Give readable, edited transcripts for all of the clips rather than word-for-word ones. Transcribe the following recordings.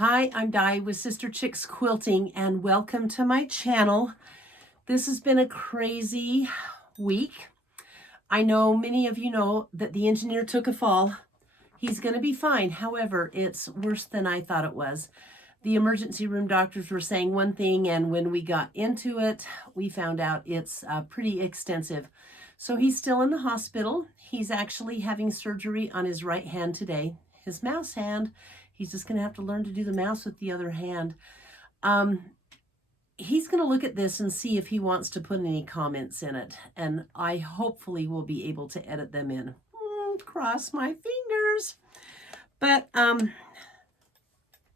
Hi, I'm Di with Sister Chicks Quilting, and welcome to my channel. This has been a crazy week. I know many of you know that the engineer took a fall. He's going to be fine. However, it's worse than I thought it was. The emergency room doctors were saying one thing, and when we got into it, we found out it's pretty extensive. So he's still in the hospital. He's actually having surgery on his right hand today, his mouse hand. He's just going to have to learn to do the mouse with the other hand. He's going to look at this and see if he wants to put any comments in it. And I hopefully will be able to edit them in. Cross my fingers. But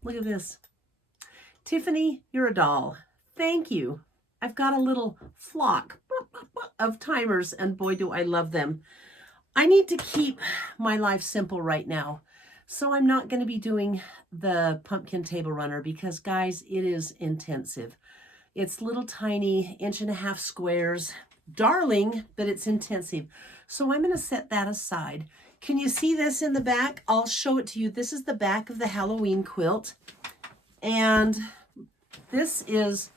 look at this. Tiffany, you're a doll. Thank you. I've got a little flock of timers, and boy, do I love them. I need to keep my life simple right now. So I'm not going to be doing the pumpkin table runner because, guys, it is intensive. It's little tiny 1.5 squares. Darling, but it's intensive. So I'm going to set that aside. Can you see this in the back? I'll show it to you. This is the back of the Halloween quilt. And this is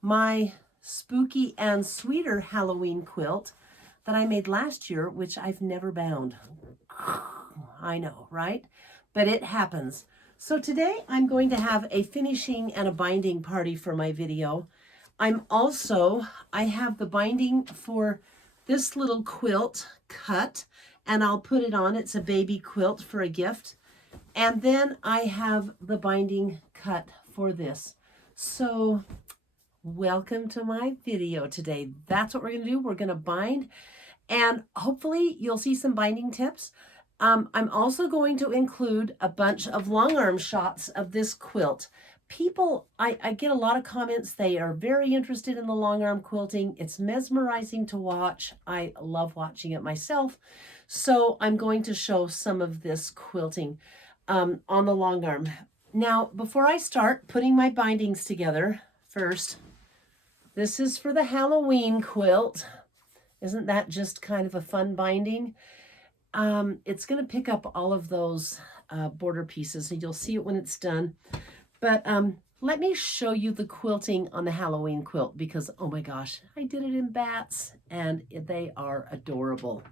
my spooky and sweeter Halloween quilt that I made last year, which I've never bound. I know, right? But it happens. So today I'm going to have a finishing and a binding party for my video. I have the binding for this little quilt cut, and I'll put it on. It's a baby quilt for a gift. And then I have the binding cut for this. So welcome to my video today. That's what we're going to do. We're going to bind, and hopefully you'll see some binding tips. I'm also going to include a bunch of long arm shots of this quilt. People, I get a lot of comments. They are very interested in the long arm quilting. It's mesmerizing to watch. I love watching it myself. So I'm going to show some of this quilting on the long arm. Now, before I start putting my bindings together, first, this is for the Halloween quilt. Isn't that just kind of a fun binding? It's going to pick up all of those border pieces, so you'll see it when it's done. But let me show you the quilting on the Halloween quilt because, oh my gosh, I did it in bats, and they are adorable.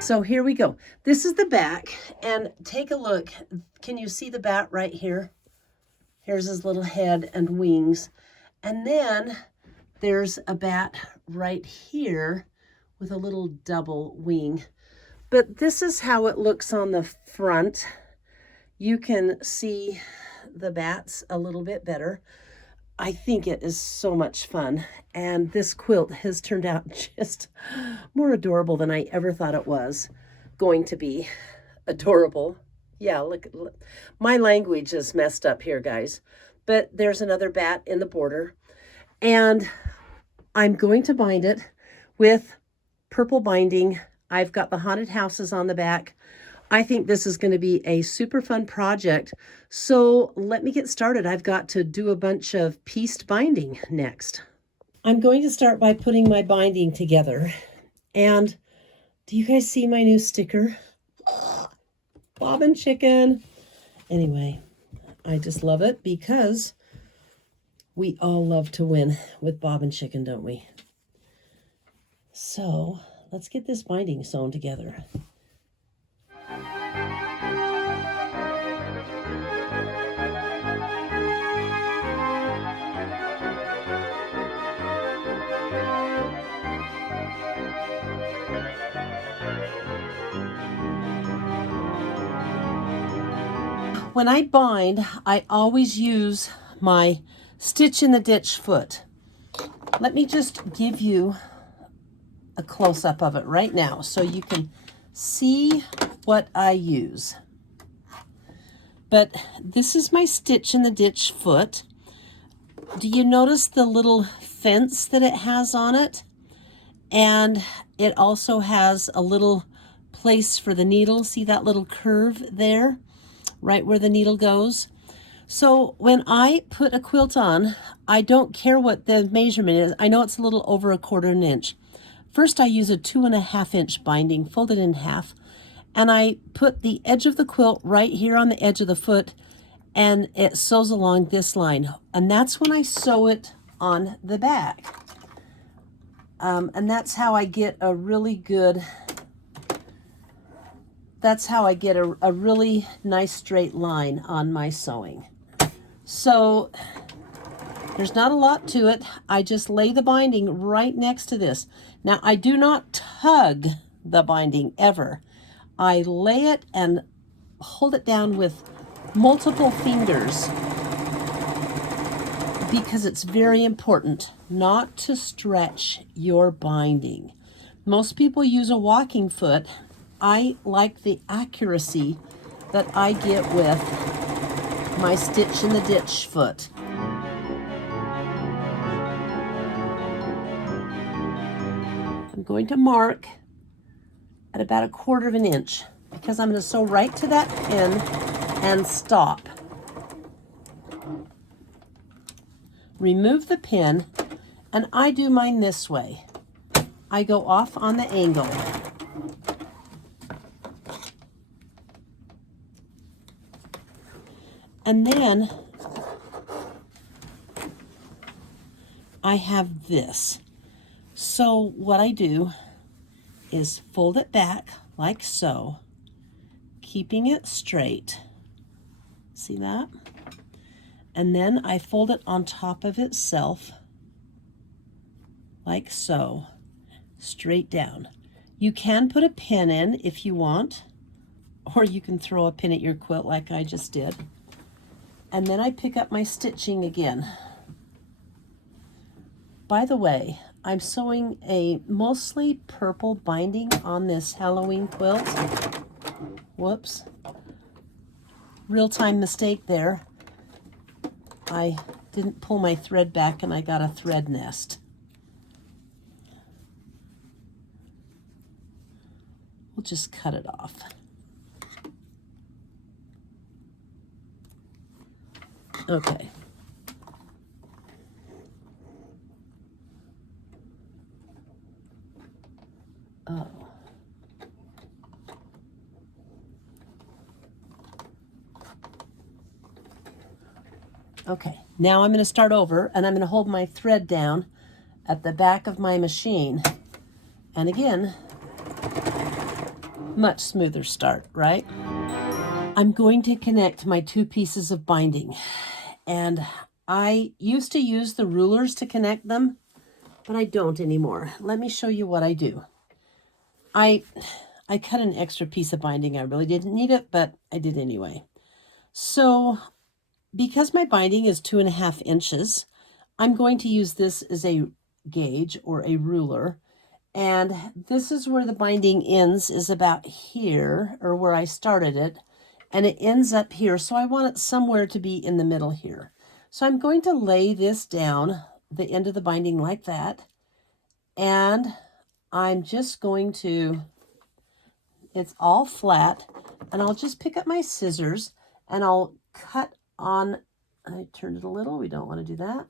So here we go. This is the back, and take a look. Can you see the bat right here? Here's his little head and wings. And then there's a bat right here with a little double wing. But this is how it looks on the front. You can see the bats a little bit better. I think it is so much fun, and this quilt has turned out just more adorable than I ever thought it was going to be. Adorable. Yeah, look, my language is messed up here, guys. But there's another bat in the border, and I'm going to bind it with purple binding. I've got the haunted houses on the back. I think this is going to be a super fun project. So let me get started. I've got to do a bunch of pieced binding next. I'm going to start by putting my binding together. And do you guys see my new sticker? Bobbin chicken. Anyway, I just love it because we all love to win with Bobbin chicken, don't we? So let's get this binding sewn together. When I bind, I always use my stitch in the ditch foot. Let me just give you a close-up of it right now so you can see what I use. But this is my stitch in the ditch foot. Do you notice the little fence that it has on it? And it also has a little place for the needle. See that little curve there? Right where the needle goes. So when I put a quilt on, I don't care what the measurement is. I know it's a little over 1/4 inch. First, I use a 2.5 inch binding, fold it in half, and I put the edge of the quilt right here on the edge of the foot, and it sews along this line. And that's when I sew it on the back. And that's how I get a really good, that's how I get a really nice straight line on my sewing. So there's not a lot to it. I just lay the binding right next to this. Now, I do not tug the binding ever. I lay it and hold it down with multiple fingers because it's very important not to stretch your binding. Most people use a walking foot. I like the accuracy that I get with my stitch in the ditch foot. I'm going to mark at about 1/4 inch because I'm going to sew right to that pin and stop. Remove the pin, and I do mine this way. I go off on the angle. And then I have this. So what I do is fold it back like so, keeping it straight. See that? And then I fold it on top of itself like so, straight down. You can put a pin in if you want, or you can throw a pin at your quilt like I just did. And then I pick up my stitching again. By the way, I'm sewing a mostly purple binding on this Halloween quilt. Whoops. Real-time mistake there. I didn't pull my thread back and I got a thread nest. We'll just cut it off. Okay. Oh. Okay, now I'm going to start over, and I'm going to hold my thread down at the back of my machine. And again, much smoother start, right? I'm going to connect my 2 pieces of binding. And I used to use the rulers to connect them, but I don't anymore. Let me show you what I do. I cut an extra piece of binding. I really didn't need it, but I did anyway. So because my binding is 2.5 inches, I'm going to use this as a gauge or a ruler. And this is where the binding ends, is about here, or where I started it. And it ends up here, so I want it somewhere to be in the middle here. So I'm going to lay this down, the end of the binding like that, and I'm just going to, it's all flat, and I'll just pick up my scissors and I'll cut on, I turned it a little, we don't want to do that.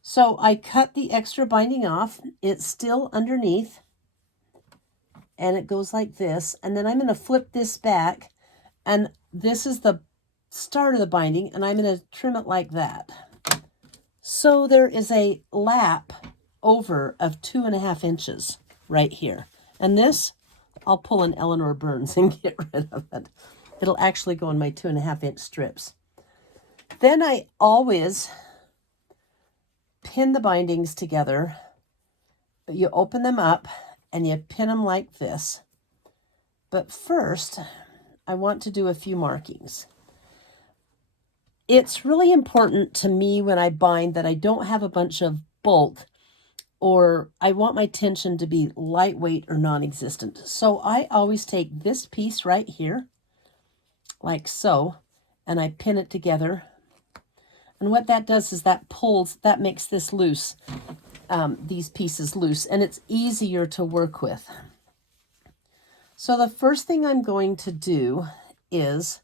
So I cut the extra binding off. It's still underneath, and it goes like this. And then I'm going to flip this back, and this is the start of the binding, and I'm going to trim it like that. So there is a lap over of 2.5 inches right here. And this, I'll pull an Eleanor Burns and get rid of it. It'll actually go in my 2.5 inch strips. Then I always pin the bindings together. You open them up and you pin them like this. But first, I want to do a few markings. It's really important to me when I bind that I don't have a bunch of bulk, or I want my tension to be lightweight or non-existent. So I always take this piece right here, like so, and I pin it together. And what that does is that pulls, that makes this loose, these pieces loose, and it's easier to work with. So the first thing I'm going to do is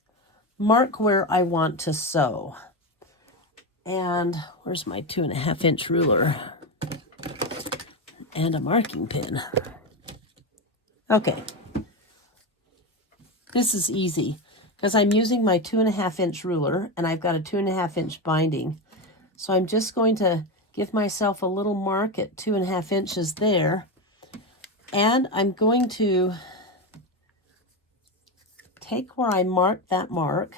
mark where I want to sew. And where's my 2.5 inch ruler? And a marking pin. Okay. This is easy because I'm using my 2.5 inch ruler and I've got a 2.5 inch binding. So I'm just going to give myself a little mark at 2.5 inches there. And I'm going to take where I marked that mark,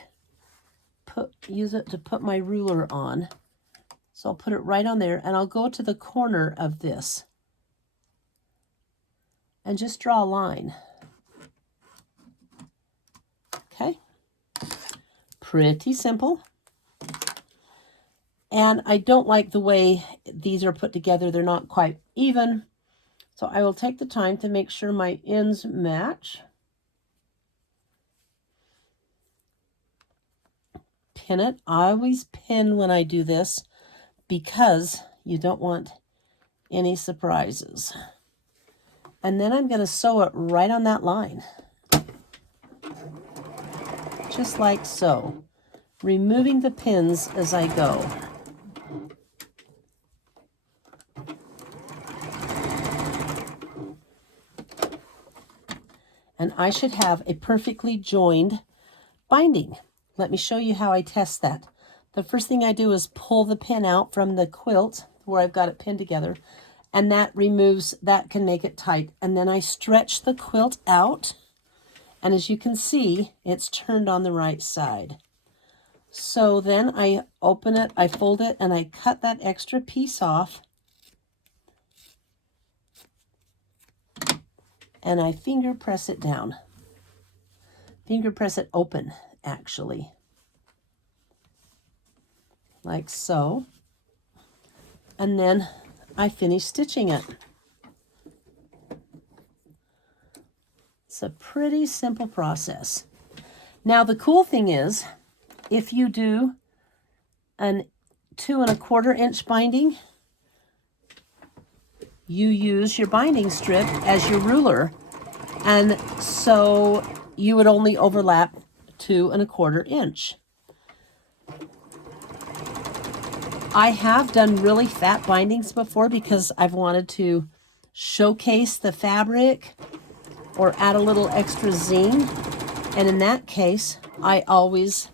use it to put my ruler on. So I'll put it right on there, and I'll go to the corner of this and just draw a line. Okay, pretty simple. And I don't like the way these are put together. They're not quite even. So I will take the time to make sure my ends match. Pin it. I always pin when I do this because you don't want any surprises. And then I'm going to sew it right on that line. Just like so. Removing the pins as I go. And I should have a perfectly joined binding. Let me show you how I test that. The first thing I do is pull the pin out from the quilt where I've got it pinned together, and that removes, that can make it tight. And then I stretch the quilt out, and as you can see, it's turned on the right side. So then I open it, I fold it, and I cut that extra piece off, and I finger press it down. Finger press it open, actually. Like so. And then I finish stitching it. It's a pretty simple process. Now the cool thing is, if you do an 2¼ inch binding, you use your binding strip as your ruler, and so you would only overlap 2¼ inch. I have done really fat bindings before because I've wanted to showcase the fabric or add a little extra zing, and in that case I always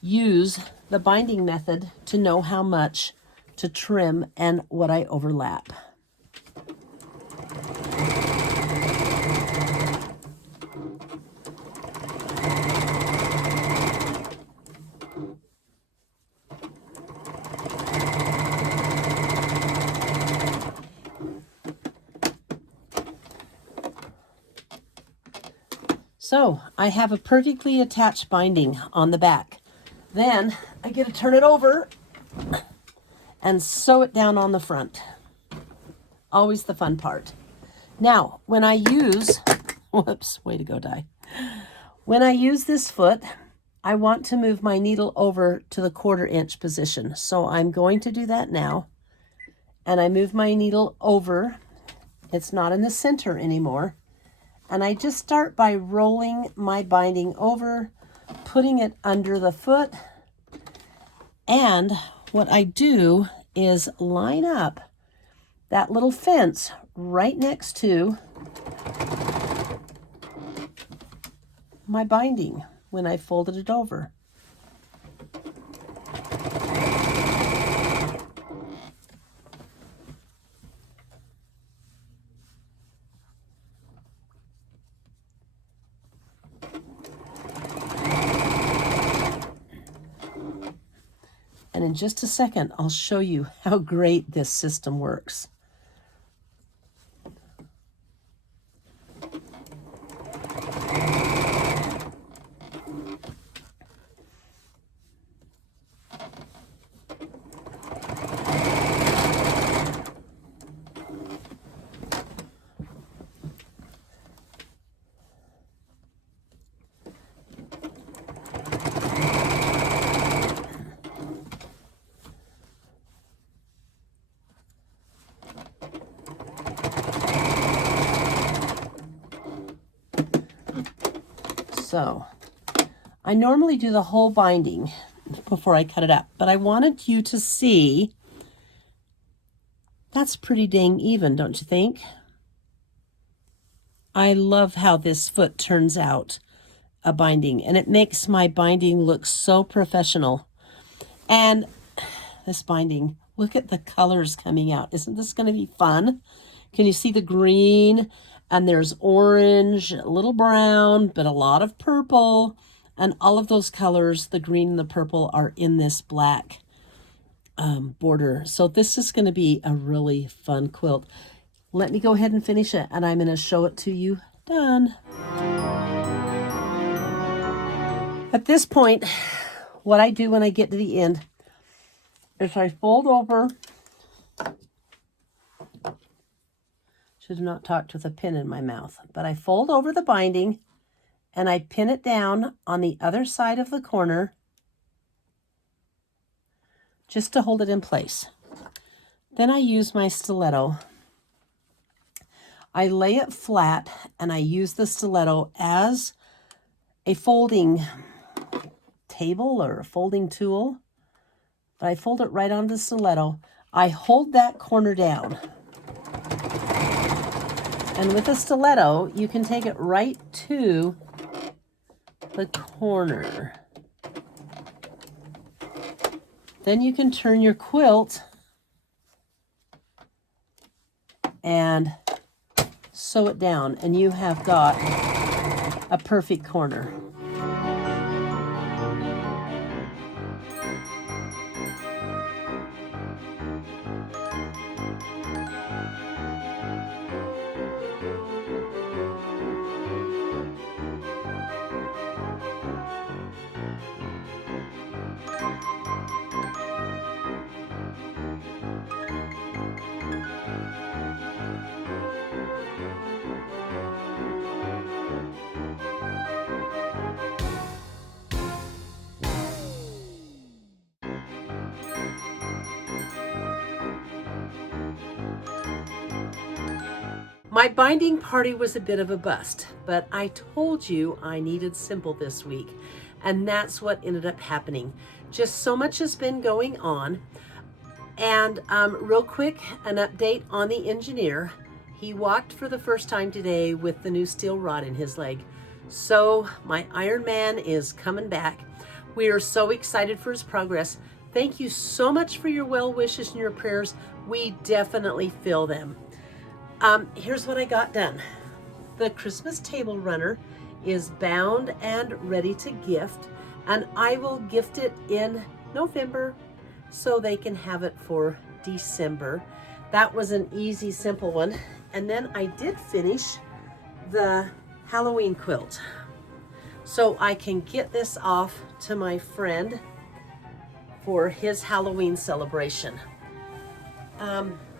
use the binding method to know how much to trim and what I overlap. So I have a perfectly attached binding on the back. Then I get to turn it over and sew it down on the front. Always the fun part. Now, when I use, whoops, way to go, Di. When I use this foot, I want to move my needle over to the 1/4 inch position. So I'm going to do that now. and I move my needle over. It's not in the center anymore. And I just start by rolling my binding over, putting it under the foot. And what I do is line up that little fence right next to my binding when I folded it over. And in just a second, I'll show you how great this system works. So I normally do the whole binding before I cut it up, but I wanted you to see that's pretty dang even, don't you think? I love how this foot turns out a binding, and it makes my binding look so professional. And this binding, look at the colors coming out. Isn't this going to be fun? Can you see the green? And there's orange, a little brown, but a lot of purple. And all of those colors, the green and the purple, are in this black border. So this is going to be a really fun quilt. Let me go ahead and finish it, and I'm going to show it to you done. At this point, what I do when I get to the end is I fold over. Should have not talked with a pin in my mouth, but I fold over the binding and I pin it down on the other side of the corner just to hold it in place. Then I use my stiletto. I lay it flat and I use the stiletto as a folding table or a folding tool. But I fold it right onto the stiletto. I hold that corner down. And with a stiletto, you can take it right to the corner. Then you can turn your quilt and sew it down, and you have got a perfect corner. My binding party was a bit of a bust, but I told you I needed simple this week, and that's what ended up happening. Just so much has been going on. And real quick, an update on the engineer. He walked for the first time today with the new steel rod in his leg. So my Iron Man is coming back. We are so excited for his progress. Thank you so much for your well wishes and your prayers. We definitely feel them. Here's what I got done. The Christmas table runner is bound and ready to gift, and I will gift it in November so they can have it for December. That was an easy, simple one. And then I did finish the Halloween quilt. So I can get this off to my friend for his Halloween celebration.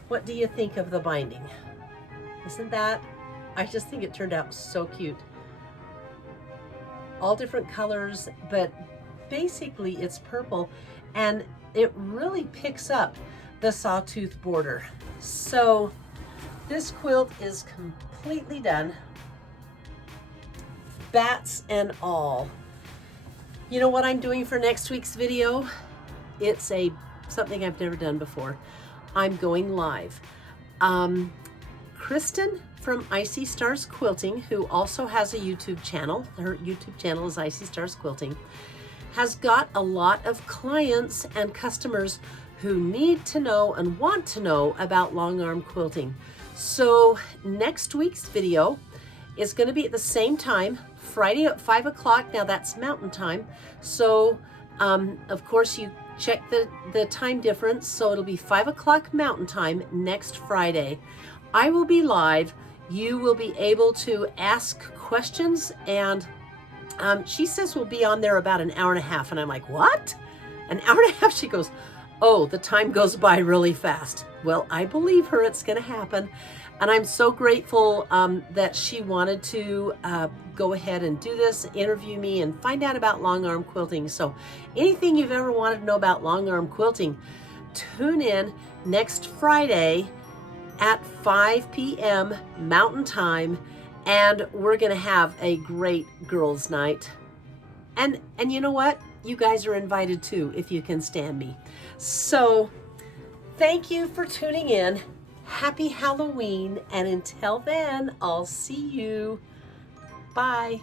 What do you think of the binding? Isn't that? I just think it turned out so cute. All different colors, but basically it's purple, and it really picks up the sawtooth border. So this quilt is completely done, bats and all. You know what I'm doing for next week's video? It's something I've never done before. I'm going live. Kristen from Icy Stars Quilting, who also has a YouTube channel, her YouTube channel is Icy Stars Quilting, has got a lot of clients and customers who need to know and want to know about long arm quilting. So next week's video is going to be at the same time, Friday at 5 o'clock. Now that's Mountain Time. So of course you check the time difference. So it'll be 5 o'clock Mountain Time next Friday. I will be live. You will be able to ask questions, and she says we'll be on there about an hour and a half. And I'm like, what? An hour and a half? She goes, oh, the time goes by really fast. Well, I believe her, it's going to happen. And I'm so grateful that she wanted to go ahead and do this, interview me, and find out about long arm quilting. So anything you've ever wanted to know about long arm quilting, tune in next Friday at 5 p.m. Mountain Time, and we're going to have a great girls' night. And you know what? You guys are invited too, if you can stand me. So thank you for tuning in. Happy Halloween, and until then, I'll see you. Bye.